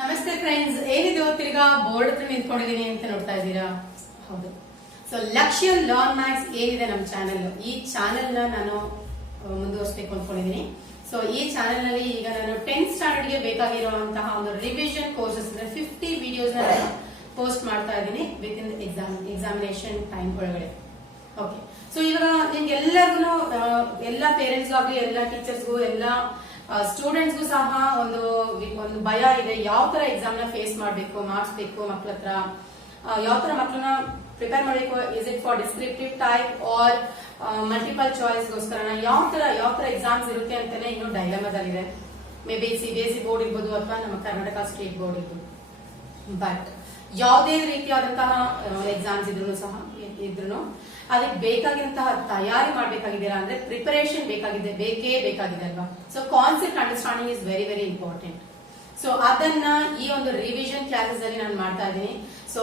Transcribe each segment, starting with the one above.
ನಮಸ್ತೆ ಫ್ರೆಂಡ್ಸ್, ಏನಿದೆ ತಿರ್ಗಾ ಬೋರ್ಡ್ ಹತ್ರ ನಿಂತ್ಕೊಂಡಿದೀನಿ ಅಂತ ನೋಡ್ತಾ ಇದ್ದೀರಾ? ಹೌದು. ಸೊ ಲಕ್ಷ್ಯ ಲರ್ನ್ ಮ್ಯಾಥ್ಸ್ ಏನಿದೆ ನಮ್ಮ ಚಾನೆಲ್, ಈ ಚಾನೆಲ್ ನ ನಾನು ಮುಂದುವರಿಸಬೇಕು ಅನ್ಕೊಂಡಿದೀನಿ. ಸೊ ಈ ಚಾನೆಲ್ ನಲ್ಲಿ ಈಗ ನಾನು 10th ಸ್ಟ್ಯಾಂಡರ್ಡ್ ಗೆ ಬೇಕಾಗಿರುವಂತಹ ಒಂದು ರಿವಿಷನ್ ಕೋರ್ಸಸ್ 50 ವಿಡಿಯೋಸ್ ಪೋಸ್ಟ್ ಮಾಡ್ತಾ ಇದ್ದೀನಿ ವಿತ್ ಇನ್ ಎಕ್ಸಾಮಿನೇಷನ್ ಟೈಮ್ ಒಳಗಡೆ. ಓಕೆ. ಸೊ ಇವಾಗ ನಿಮ್ಗೆಲ್ಲರಿಗೂ ಎಲ್ಲ ಪೇರೆಂಟ್ಸ್ ಆಗಲಿ ಎಲ್ಲ ಟೀಚರ್ಸ್ಗೂ ಎಲ್ಲ ಸ್ಟೂಡೆಂಟ್ಸ್ಗೂ ಸಹ ಒಂದು ಭಯ ಇದೆ. ಯಾವ ತರ ಎಕ್ಸಾಮ್ ನ ಫೇಸ್ ಮಾಡಬೇಕು, ಮಾಡಿಸ್ಬೇಕು, ಮಕ್ಳ ಹತ್ರ ಯಾವ ತರ ಮಕ್ಳನ್ನ ಪ್ರಿಪೇರ್ ಮಾಡಬೇಕು. Is it for descriptive type are multiple choice ಗೋಸ್ಕರ ಯಾವ ತರ ಎಕ್ಸಾಮ್ಸ್ ಇರುತ್ತೆ ಅಂತಾನೆ ಇನ್ನು ಡೈಲಮಾದಲ್ಲಿದೆ. ಮೇ ಬಿ CBSE ಬೋರ್ಡ್ ಇರ್ಬೋದು ಅಥವಾ ನಮ್ಮ ಕರ್ನಾಟಕ ಸ್ಟೇಟ್ ಬೋರ್ಡ್ ಇರ್ಬೋದು. ಬಟ್ ಯಾವುದೇ ರೀತಿಯಾದಂತಹ ಎಕ್ಸಾಮ್ಸ್ ಇದ್ರು ಅದಕ್ಕೆ ಬೇಕಾಗಿರುವಂತಹ ತಯಾರಿ ಮಾಡಬೇಕಾಗಿದ್ದೀರಾ ಅಂದ್ರೆ ಪ್ರಿಪರೇಷನ್ ಬೇಕಾಗಿದೆ ಅಲ್ವಾ. So concept understanding is very very important. So ಅದನ್ನ ಈ ಒಂದು ರಿವಿಷನ್ ಕ್ಲಾಸಸ್ ಅಲ್ಲಿ ನಾನು ಮಾಡ್ತಾ ಇದ್ದೀನಿ. ಸೊ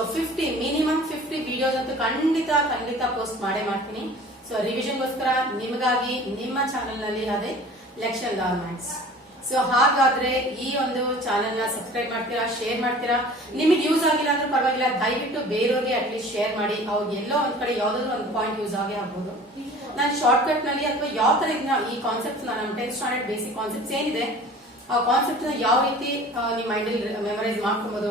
ಮಿನಿಮಮ್ 50 ವಿಡಿಯೋಸ್ ಅಂತೂ ಖಂಡಿತ ಪೋಸ್ಟ್ ಮಾಡ್ತೀನಿ. ಸೊ ರಿವಿಷನ್ಗೋಸ್ಕರ ನಿಮಗಾಗಿ ನಿಮ್ಮ ಚಾನೆಲ್ ನಲ್ಲಿ ಅದೇ ಲಕ್ಷ್ಯ ಲರ್ನ್ ಮ್ಯಾಥ್ಸ್. ಸೊ ಹಾಗಾದ್ರೆ ಈ ಒಂದು ಚಾನೆಲ್ ನ ಸಬ್ಸ್ಕ್ರೈಬ್ ಮಾಡ್ತೀರಾ, ಶೇರ್ ಮಾಡ್ತೀರಾ. ನಿಮಗೆ ಯೂಸ್ ಆಗಿಲ್ಲ ಅಂದ್ರೆ ಪರವಾಗಿಲ್ಲ, ದಯವಿಟ್ಟು ಬೇರೆಯವ್ರಿಗೆ ಅಟ್ಲೀಸ್ಟ್ ಶೇರ್ ಮಾಡಿ. ಅವ್ರಿಗೆ ಎಲ್ಲೋ ಒಂದ್ ಕಡೆ ಯಾವ್ದಾದ್ರು ಒಂದು ಪಾಯಿಂಟ್ ಯೂಸ್ ಆಗೇ ಆಗ್ಬೋದು. ನಾನು ಶಾರ್ಟ್ ಕಟ್ ನಲ್ಲಿ ಅಥವಾ ಯಾವ ತರ ಈ ಕಾನ್ಸೆಪ್ಟ್ ನಮ್ಮ 10th ಸ್ಟ್ಯಾಂಡರ್ಡ್ ಬೇಸಿಕ್ ಕಾನ್ಸೆಪ್ಟ್ಸ್ ಏನಿದೆ ಆ ಕಾನ್ಸೆಪ್ಟ್ ನ ಯಾವ ರೀತಿ ನಿಮ್ಮ ಮೈಂಡ್ ಅಲ್ಲಿ ಮೆಮರೈಸ್ ಮಾಡ್ಕೊಬಹುದು,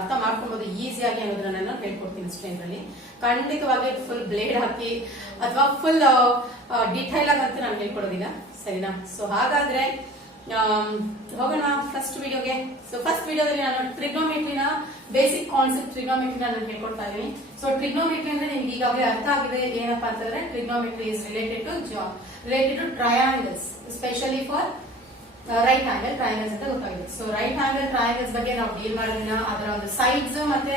ಅರ್ಥ ಮಾಡ್ಕೊಬಹುದು ಈಸಿಯಾಗಿ ಅನ್ನೋದನ್ನ ನಾನು ಹೇಳ್ಕೊಡ್ತೀನಿ ಸ್ಟ್ರೇನ್ ಅಲ್ಲಿ. ಖಂಡಿತವಾಗಿ ಫುಲ್ ಬ್ಲೇಡ್ ಹಾಕಿ ಅಥವಾ ಫುಲ್ ಡಿಟೈಲ್ ಆಗಂತೂ ನಾನು ಹೇಳ್ಕೊಡೋದಿಲ್ಲ, ಸರಿನಾ? ಸೊ ಹಾಗಾದ್ರೆ ಹೋಗೋಣ ಫಸ್ಟ್ ವಿಡಿಯೋಗೆ. ಸೊ ಫಸ್ಟ್ ವಿಡಿಯೋದಲ್ಲಿ ನಾನು ಟ್ರಿಗ್ನೋಮೆಟ್ರಿನ ಬೇಸಿಕ್ ಕಾನ್ಸೆಪ್ಟ್ ಟ್ರಿಗ್ನೋಮೆಟ್ರಿನ ನಾನು ಹೇಳ್ಕೊಡ್ತಾ ಇದ್ದೀನಿ. ಸೊ ಟ್ರಿಗ್ನೋಮೆಟ್ರಿ ಅಂದ್ರೆ ನಿಮ್ಗೆ ಈಗಾಗಲೇ ಅರ್ಥ ಆಗಿದೆ ಏನಪ್ಪಾ ಅಂತಂದ್ರೆ trigonometry is related to triangles, specially for right angle triangles ಅಂತ ಗೊತ್ತಾಗಿದೆ. ಸೊ ರೈಟ್ ಆಂಗಲ್ ಟ್ರಯಾಂಗಲ್ಸ್ ಬಗ್ಗೆ ನಾವು ಡೀಲ್ ಮಾಡೋದನ್ನ, ಅದರ ಒಂದು ಸೈಡ್ಸ್ ಮತ್ತೆ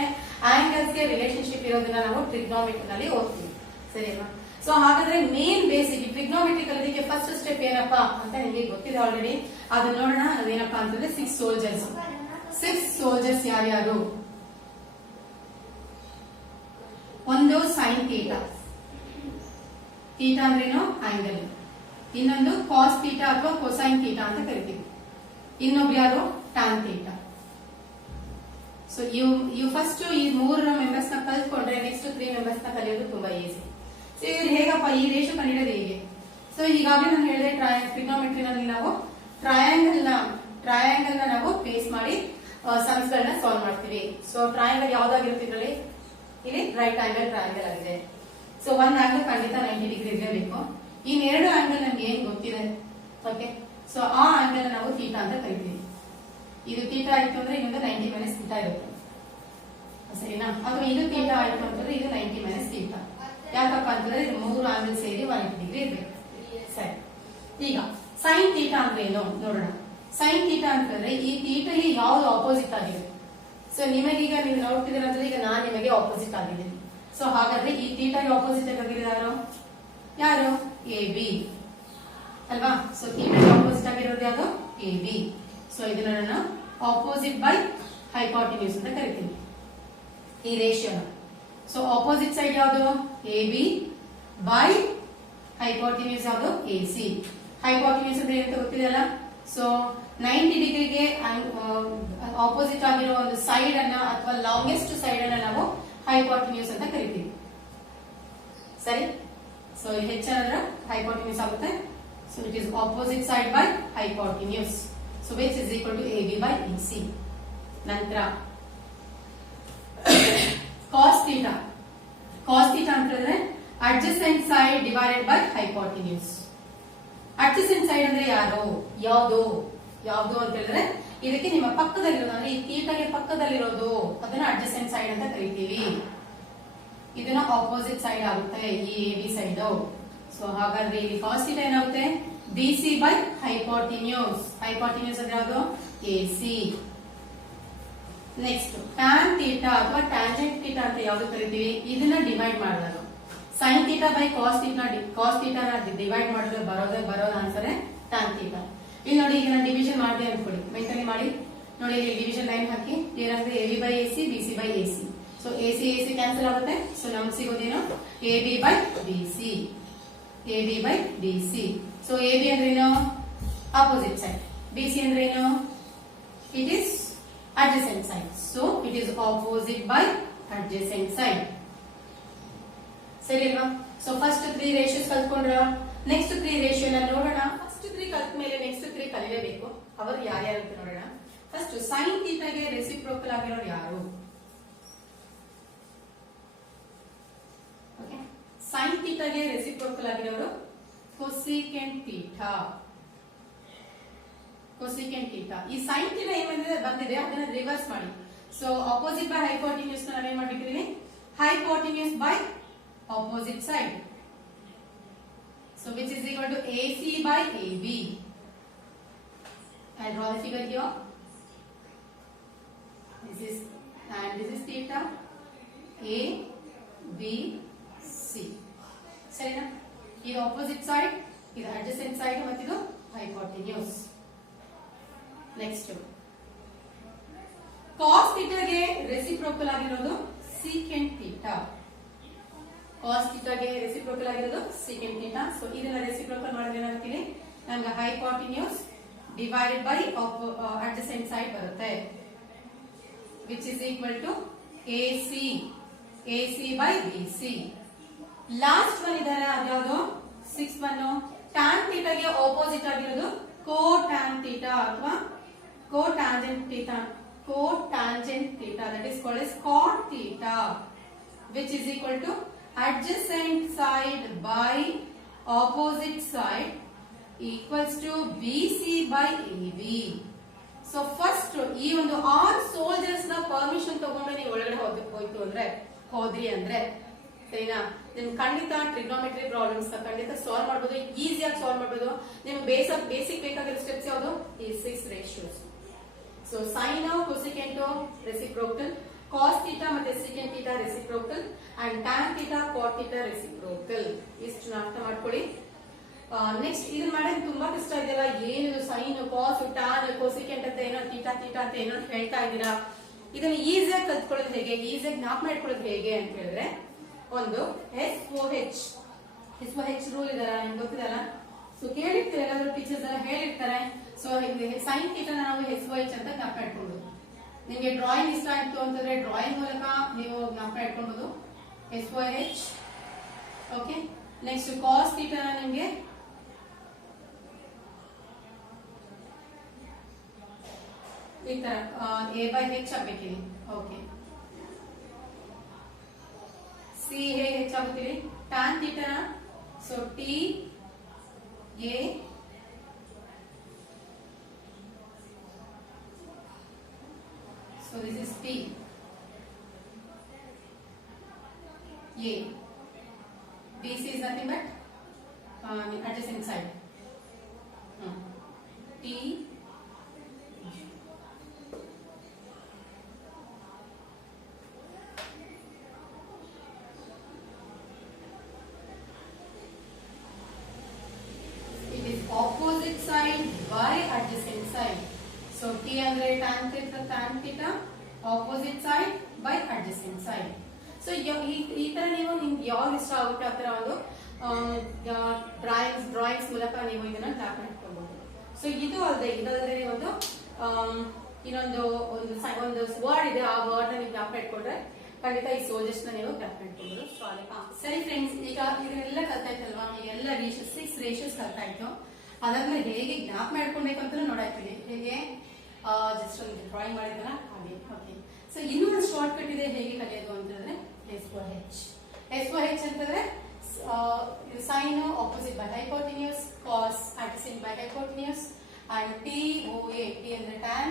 ಆಂಗಲ್ಸ್ ಗೆ ರಿಲೇಶನ್ಶಿಪ್ ಇರೋದನ್ನ ನಾವು ಟ್ರಿಗ್ನೋಮೆಟ್ರಿ ನಲ್ಲಿ ಓದ್ತೀವಿ, ಸರಿನಾ? ಸೊ ಹಾಗಾದ್ರೆ ಮೇನ್ ಬೇಸಿಕ್ ಟ್ರಿಗ್ನೋಮೆಟ್ರಿ ಕಲಿಯೋದಕ್ಕೆ ಫಸ್ಟ್ ಸ್ಟೆಪ್ ಏನಪ್ಪಾ ಅಂತ ನಿಮಗೆ ಗೊತ್ತಿದೆ ಆಲ್ರೆಡಿ. ಅದನ್ನ ನೋಡೋಣ. ಅದೇನಪ್ಪಾ ಅಂತಂದ್ರೆ 6 ಸೋಲ್ಜರ್ಸ್ ಯಾರ್ಯಾರು? ಒಂದು ಸೈನ್ ಥೀಟಾ ಅಂದ್ರೇನು ಆಂಗಲ್, ಇನ್ನೊಂದು ಕಾಸ್ ಥೀಟಾ ಅಥವಾ ಕೊಸೈನ್ ಥೀಟಾ ಅಂತ ಕರಿತೀವಿ, ಇನ್ನೊಬ್ರು ಯಾರು ಟ್ಯಾನ್ ಥೀಟಾ. ಸೊ ಇವು ಫಸ್ಟ್ ಈ 3 ಮೆಂಬರ್ಸ್ ನ ಕಲ್ತ್ಕೊಂಡ್ರೆ ನೆಕ್ಸ್ಟ್ 3 ಮೆಂಬರ್ಸ್ ನ ಕಲಿಯೋದು ತುಂಬಾ ಈಸಿ. ಸೊ ಇವ್ರು ಹೇಗಪ್ಪ ಈ ರೇಷಿಯೋ ಕಂಡಿಡೋದು ಹೇಗೆ? ಸೊ ಈಗಾಗಲೇ ನಾನು ಹೇಳಿದೆ ಟ್ರಿಗ್ನೋಮೆಟ್ರಿನಲ್ಲಿ ನಾವು ಟ್ರಯಾಂಗಲ್ ನ ನಾವು ಬೇಸ್ ಮಾಡಿ ಸಮ್ಸ್ ಗಳನ್ನ ಸಾಲ್ವ್ ಮಾಡ್ತೀವಿ. ಸೊ ಟ್ರಯಾಂಗಲ್ ಯಾವ್ದಾಗಿರುತ್ತೆ ಇದರಲ್ಲಿ? ಇಲ್ಲಿ ರೈಟ್ ಆಂಗಲ್ ಟ್ರಯಾಂಗಲ್ ಆಗಿದೆ. ಸೊ ಒಂದ್ ಆಂಗಲ್ ಖಂಡಿತ 90 ಡಿಗ್ರಿ ಇರಬೇಕು. ಇನ್ನೆರಡು ಆಂಗಲ್ ನಮ್ಗೆ ಏನ್ ಗೊತ್ತಿದೆ, ಓಕೆ. ಸೊ ಆ ಆಂಗಲ್ ನಾವು ಥೀಟಾ ಅಂತ ಕರಿತೀವಿ. ಇದು ಥೀಟಾ ಆಯ್ತು ಅಂದ್ರೆ ಇನ್ನೊಂದು 90 ಮೈನಸ್ ಥೀಟಾ ಇರುತ್ತೆ, ಸರಿನಾ? ಅಥವಾ ಇದು ಥೀಟಾ ಆಯ್ತು ಅಂತಂದ್ರೆ ಇದು 90 ಮೈನಸ್ ಥೀಟಾ. ಯಾಕಪ್ಪ ಅಂತಂದ್ರೆ ಇದು 3 ಆಂಗಲ್ ಸೇರಿ 180 ಡಿಗ್ರಿ ಇರ್ಬೇಕು. ಸರಿ, ಈಗ ಸೈನ್ ಥೀಟಾ ಅಂದ್ರೆ ಏನು ನೋಡೋಣ. ಸೈನ್ ಥೀಟಾ ಅಂತಂದ್ರೆ ಈ ಥೀಟಾಗೆ ಯಾವ್ದು ಆಪೋಸಿಟ್ ಆಗಿದೆ. ಸೊ ನಿಮಗೀಗ ನೀವು ನೋಡ್ತಿದ್ದೀರ ಅಂದ್ರೆ ಈಗ ನಾನು ನಿಮಗೆ ಆಪೋಸಿಟ್ ಆಗಿದ್ದೀನಿ. ಸೊ ಹಾಗಾದ್ರೆ ಈ ಥೀಟಾಗೆ ಆಪೋಸಿಟ್ ಆಗಿರೋದು ಯಾರು? AB ಅಲ್ವಾ? ಸೊ ಥೀಟಾಗೆ ಆಪೋಸಿಟ್ ಆಗಿರೋದು ಯಾವುದು? AB. ಸೊ ಇದನ್ನ ನಾನು ಆಪೋಸಿಟ್ ಬೈ ಹೈಪಾಟಿನ್ಯೂಸ್ ಅಂತ ಕರಿತೀನಿ ಈ ರೇಷಿಯೋನ. ಸೊ ಆಪೋಸಿಟ್ ಸೈಡ್ ಯಾವುದು? AB ಬೈ ಹೈಪಾಟಿನ್ಯೂಸ್ ಯಾವುದು? AC. ಹೈಪಾಟಿನ್ಯೂಸ್ ಅಂದ್ರೆ ಏನಂತ ಗೊತ್ತಿದೆಯಲ್ಲ. ಸೊ 90 ಡಿಗ್ರಿಗೆ ಆಪೋಸಿಟ್ ಆಗಿರೋ ಒಂದು ಸೈಡ್ ಅನ್ನ ಅಥವಾ ಲಾಂಗೆಸ್ಟ್ ಸೈಡ್ ಅನ್ನ ನಾವು ಹೈಪಾಟಿನ್ಯೂಸ್ ಅಂತ ಕರಿತೀವಿ, ಸರಿ? ಸೊ ಹೆಚ್ಚ ಅಂದ್ರೆ ಹೈಪಾಟಿನ್ಯೂಸ್ ಆಗುತ್ತೆ. So it is opposite side by hypotenuse. So which is equal to AB by EC. ನಂತರ ಕಾಸ್ ಥೀಟಾ ಅಂತಂದ್ರೆ adjacent side divided by hypotenuse. Adjacent side ಅಂದ್ರೆ ಯಾವುದು ಅಂತ ಹೇಳಿದ್ರೆ ಇದಕ್ಕೆ ನಿಮ್ಮ ಪಕ್ಕದಲ್ಲಿರೋದು, ಅಂದ್ರೆ ಈ ಥೀಟಾಗೆ ಪಕ್ಕದಲ್ಲಿರೋದು ಅದನ್ನ ಅಡ್ಜಸೆಂಟ್ ಸೈಡ್ ಅಂತ ಕರಿತೀವಿ. ಇದನ್ನ ಆಪೋಸಿಟ್ ಸೈಡ್ ಆಗುತ್ತೆ ಈ AB ಸೈಡ್. ಸೊ ಹಾಗಾದ್ರೆ ಇಲ್ಲಿ ಕಾಸ್ ಥೀಟಾ ಏನಾಗುತ್ತೆ? BC by hypotenuse. ಹೈಪಾಟಿನ್ಯೂಸ್ ಅಂದ್ರೆ ಯಾವುದು? AC. ನೆಕ್ಸ್ಟ್ ಟ್ಯಾನ್ ಥೀಟಾ ಅಥವಾ ಟ್ಯಾಂಜೆಂಟ್ ಥೀಟಾ ಅಂತ ಯಾವ್ದು ಕರಿತೀವಿ? ಇದನ್ನ ಡಿವೈಡ್ ಮಾಡಿದಾಗ sine theta by cos theta divide ಮಾಡಿದ್ರೆ ಬರೋದು ಆನ್ಸರ್ ಟ್ಯಾನ್ ಥೀಟಾ. ಇಲ್ಲಿ ನೋಡಿ, ಈಗ ನಾನು ಡಿವಿಷನ್ ಮಾಡಿದೆ ಅನ್ಕೊಳ್ಳಿ, ಮೆಂಟಲಿ ಮಾಡಿ ನೋಡಿ. ಇಲ್ಲಿ ಡಿವಿಷನ್ ಲೈನ್ ಹಾಕಿ ಏನಂದ್ರೆ AB by AC, BC by AC. So AC cancel ಆಗುತ್ತೆ. ಸೊ ನಮ್ಗೆ ಸಿಗೋದೇನು? AB by BC. So AB ಅಂದ್ರೆ ಏನು? Opposite side. BC ಅಂದ್ರೆ ಏನು? It is adjacent side. So it is opposite by adjacent side. ಸರಿ ಅಲ್ವಾ? So first 3 ratios ಕಲ್ತ್ಕೊಂಡ್ರ, next 3 ratio ನೋಡೋಣ. ಫಸ್ಟ್ 3 ಕಲ್ತ ಮೇಲೆ ನೆಕ್ಸ್ಟ್ 3 ಕಲಿಯಲೇಬೇಕು. ಅವರು ಯಾರ್ಯಾರು ಅಂತ ನೋಡೋಣ. ಫಸ್ಟ್ ಸೈನ್ ಥೀಟಾಗೆ ರೆಸಿಪ್ರೋಕಲ್ ಆಗಿರೋರು ಯಾರು? ಓಕೆ, ಸೈನ್ ಥೀಟಾಗೆ ರೆಸಿಪ್ರೋಕಲ್ ಆಗಿರೋರು ಕೊಸೆಕೆಂಟ್ ಥೀಟಾ. Cosecant theta. ಈ ಸೈನ್ ಥೀಟಾ ಏನ್ ಬಂದಿದೆ ಅದನ್ನ ರಿವರ್ಸ್ ಮಾಡಿ. ಸೊ ಆಪೋಸಿಟ್ ಬೈ ಹೈಪೋಟೆನ್ಯೂಸ್ ನಾವೇನ್ ಮಾಡ್ಬೇಕಿದೀವಿ? Hypotenuse by opposite side. So which is equal to AC by AB. I draw the figure here. This is theta. A, B, C. ಸರಿನಾ? ಇದು opposite side, ಇದು adjacent side ಮತ್ತು ಇದು hypotenuse. Next cos theta ಗೆ reciprocal ಆಗಿರೋದು secant theta. cos theta ಗೆ reciprocal ಆಗಿರೋದು secant theta. So ಇದನ್ನ ರೆಸಿಪ್ರೋಕಲ್ ಮಾಡಿದ್ರೆ ಏನಾಗ್ತಿದೆ? ನಮಗೆ hypotenuse divided by adjacent side ಬರುತ್ತೆ, which is equal to AC by BC. Last one ಇದಾರೆ ಅದ್ಯಾವುದು? 6 ಒನ್. tan theta ಗೆ ಆಪೋಸಿಟ್ ಆಗಿರೋದು cotangent theta ಅಥವಾ cotangent theta. Cotangent theta, that is called as cot theta, which is equal to adjacent side by opposite side equals to BC by AB. So first ಈ ಒಂದು 6 soldiers ನ permission ತಗೊಂಡು ನೀವು ಒಳಗಡೆ ಹೋದ್ರಿ ಅಂದ್ರೆ ಸರಿನಾ, ನಿಮ್ಗೆ ಖಂಡಿತ ಟ್ರಿಗ್ನೋಮೆಟ್ರಿ ಪ್ರಾಬ್ಲಮ್ಸ್ ಖಂಡಿತ ಸಾಲ್ವ್ ಮಾಡಬಹುದು, ಈಸಿಯಾಗಿ ಸಾಲ್ವ್ ಮಾಡಬಹುದು. ನಿಮ್ಗೆ ಬೇಸಿಕ್ ಬೇಕಾಗಿರೋ ಸ್ಟೆಪ್ಸ್ ಯಾವುದು? ಈ 6 ratios. So sine, cosecant reciprocal, cos theta ಮತ್ತೆ secant theta reciprocal and tan theta cot theta reciprocal. ಇಷ್ಟು ಅರ್ಥ ಮಾಡ್ಕೊಳ್ಳಿ. ನೆಕ್ಸ್ಟ್ ಇದನ್ನ ಮಾಡೋದು ತುಂಬಾ ಕಷ್ಟ ಇದೆಯಲ್ಲ, ಏನು ಸೈನ್, ಕಾಸ್, ಟ್ಯಾನ್, ಕೊಸೆಕೆಂಟ್ ಅಂತ ಏನೋ, ಥೀಟಾ ಅಂತ ಏನೋ ಹೇಳ್ತಾ ಇದ್ದೀರಾ. ಇದನ್ನ ಈಸಿಯಾಗಿ ಕಲ್ತ್ಕೊಳ್ಳೋದು ಹೇಗೆ, ಈಸಿಯಾಗಿ ಜ್ಞಾಪಕ ಮಾಡ್ಕೊಳ್ಳೋದು ಹೇಗೆ ಅಂತ ಹೇಳಿದ್ರೆ, ಒಂದು SOH ರೂಲ್ ಇದಲ್ಲ, ನಿಮ್ಗೆ ಗೊತ್ತಿದಲ್ಲ. ಸೊ ಕೇಳಿರ್ತೀರ, ಎಲ್ಲಾದ್ರೂ ಟೀಚರ್ಸ್ ಎಲ್ಲ ಹೇಳಿರ್ತಾರೆ. ಸೊ ಸೈನ್ ಥೀಟಾ ನಾವು SOH ಅಂತ ಜ್ಞಾಪಕ ಮಾಡ್ಕೊಳ್ಳೋದು. ನಿಮಗೆ ಡ್ರಾಯಿಂಗ್ ಇಷ್ಟ ಆಯ್ತು ಅಂತಂದ್ರೆ ಡ್ರಾಯಿಂಗ್ ಮೂಲಕ ನೀವು ಜ್ಞಾಪಕ ಇಟ್ಕೊಬಹುದು. SOH. Okay, next cos theta ನಿಮಗೆ ಈ ತರ A/H ಆಗ್ಬೇಕಿದೆ. ಓಕೆ, C ಹೇಗೆ ಹೆಚ್ಚಾಗುತ್ತೀವಿ? tan theta, so T A so this is P A. BC is nothing but adjacent side. T it is opposite side by adjacent side. So T ಅಂದ್ರೆ tan theta, opposite side by adjacent side. So ಈ ತರ ನೀವು ನಿಮ್ಗೆ ಯಾವ್ದು ಇಷ್ಟ ಆಗುತ್ತೆ ಆ ತರ ಒಂದು ಡ್ರಾಯಿಂಗ್ಸ್ ಮೂಲಕ ನೀವು ಇದನ್ನ ಜ್ಞಾಪಕ ಇಟ್ಕೊಬಹುದು. ಸೊ ಇದು ಇದಲ್ಲದೆ ಒಂದು ಇನ್ನೊಂದು ವರ್ಡ್ ಇದೆ, ಆ ವರ್ಡ್ ನೀವು ಜ್ಞಾಪಕ ಇಟ್ಕೊಂಡ್ರೆ ಖಂಡಿತ ಈ ಸೋಲ್ಜರ್ಸ್ ನ ನೀವು ಜ್ಞಾಪಕ ಇಟ್ಕೊಬಹುದು. ಸರಿ ಫ್ರೆಂಡ್ಸ್, ಈಗ ಇದನ್ನೆಲ್ಲ ಕಲ್ತಾಯ್ತಲ್ವಾ? ಈಗ ಎಲ್ಲ 6 ರೇಷಿಯೋಸ್ ಕಲ್ತಾಯ್ತು. ಅದಾದ್ಮೇಲೆ ಹೇಗೆ ಜ್ಞಾಪಕ ಮಾಡ್ಕೊಳ್ಬೇಕು ಅಂತ ನೋಡಾಕ್ತೀವಿ. ಹೇಗೆ ಜಸ್ಟ್ ಒಂದು ಡ್ರಾಯಿಂಗ್ ಮಾಡಿದಾರ ಹಾಗೆ. ಓಕೆ, ಸೊ ಇನ್ನೂ ಒಂದು ಶಾರ್ಟ್ ಕಟ್ ಇದೆ ಹೇಗೆ ಕಲಿಯೋದು ಅಂತಂದ್ರೆ SOH ಅಂತಂದ್ರೆ sine opposite by hypotenuse, cos adjacent by hypotenuse, and TOA, T ಅಂದ್ರೆ tan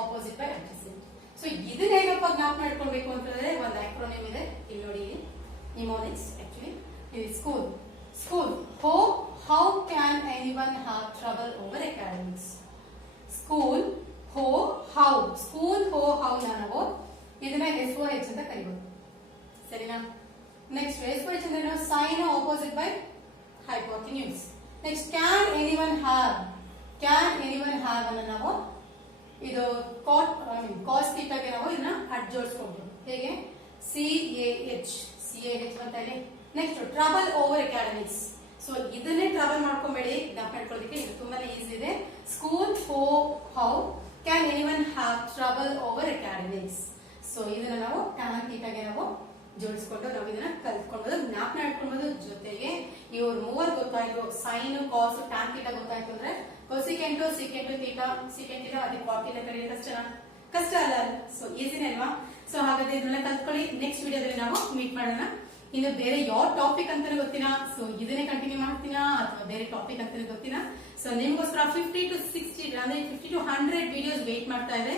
opposite by adjacent. So ಇದನ್ನ ಹೇಗಪ್ಪ ಜ್ಞಾಪಕ ಮಾಡ್ಕೊಳ್ಬೇಕು ಅಂತಂದ್ರೆ ಒಂದು ಆಕ್ರೋನಿಮ್ ಇದೆ, ಇಲ್ಲಿ ನೋಡಿ, ನಿಮೋನಿಕ್ಸ್. ಆಕ್ಚುಲಿ ಇದು school. How can anyone have trouble over academics? School, how ನಾವು ಇದನ್ನ SOH ಅಂತ ಕರಿಬಹುದು. ಸರಿನಾ? ನೆಕ್ಸ್ಟ್ SOH ಅಂದ್ರೆ sine opposite by hypotenuse. Next can anyone have ಅನ್ನ ನಾವು ಇದು ಕಾಸ್ ಥೀಟಾಗೆ ನಾವು ಇದನ್ನ ಅಡ್ ಜೋಡಿಸ್ಕೋಬಹುದು. ಹೇಗೆ? CAH ಅಂತ ಹೇಳಿ. Next trouble over academics. So ಇದನ್ನೇ ಟ್ರಾವೆಲ್ ಮಾಡ್ಕೊಂಬೇಡಿ, ಜ್ಞಾಪಕ ಇಟ್ಕೊಳ್ಳೋದಕ್ಕೆ ಇದು ತುಂಬಾನೇ ಈಸಿ ಇದೆ. School, how can anyone have trouble over ನೀಟಾಗಿ ನಾವು ಜೋಡಿಸ್ಕೊಂಡು ನಾವು ಇದನ್ನ ಕಲ್ತ್ಕೊಳ್ಬೋದು, ಜ್ಞಾಪನ ಇಟ್ಕೊಳ್ಬೋದು. ಜೊತೆಗೆ ಇವ್ರ ಮೂವರ್ ಗೊತ್ತಾಯ್ತು, ಸೈನ್ ಕಾಸ್ ಟ್ಯಾನ್ ಥೀಟಾ ಗೊತ್ತಾಯ್ತು ಅಂದ್ರೆ ಕೊಸಿಕೆಂಟು ಸಿಕೆಂಟು ಥೀಟಾ ಸಿಕೆಂಟ್ ಥೀಟಾ ಅದಕ್ಕೆ ಕಾಟ್ ಥೀಟಾ ಕರೆಯೋದು ಕಷ್ಟ ಅಲ್ಲ. ಸೊ ಈಸಿನೇ ಅಲ್ವಾ? ಸೊ ಹಾಗಾದ್ರೆ ಇದನ್ನೆಲ್ಲ ಕಲ್ತ್ಕೊಳ್ಳಿ. ನೆಕ್ಸ್ಟ್ ವಿಡಿಯೋದಲ್ಲಿ ನಾವು ಮೀಟ್ ಮಾಡೋಣ. ಇನ್ನು ಬೇರೆ ಯಾವ ಟಾಪಿಕ್ ಅಂತಾನೆ ಗೊತ್ತಿಲ್ಲ, ಸೊ ಇದನ್ನೇ ಕಂಟಿನ್ಯೂ ಮಾಡ್ತೀನಾ ಅಥವಾ ಬೇರೆ ಟಾಪಿಕ್ ಅಂತಾನೆ ಗೊತ್ತಿಲ್ಲ. ಸೊ ನಿಮ್ಗೋಸ್ಕರ 50 to 60 ಅಂದ್ರೆ 50 to 100 ವಿಡಿಯೋಸ್ ವೇಟ್ ಮಾಡ್ತಾ ಇದೆ.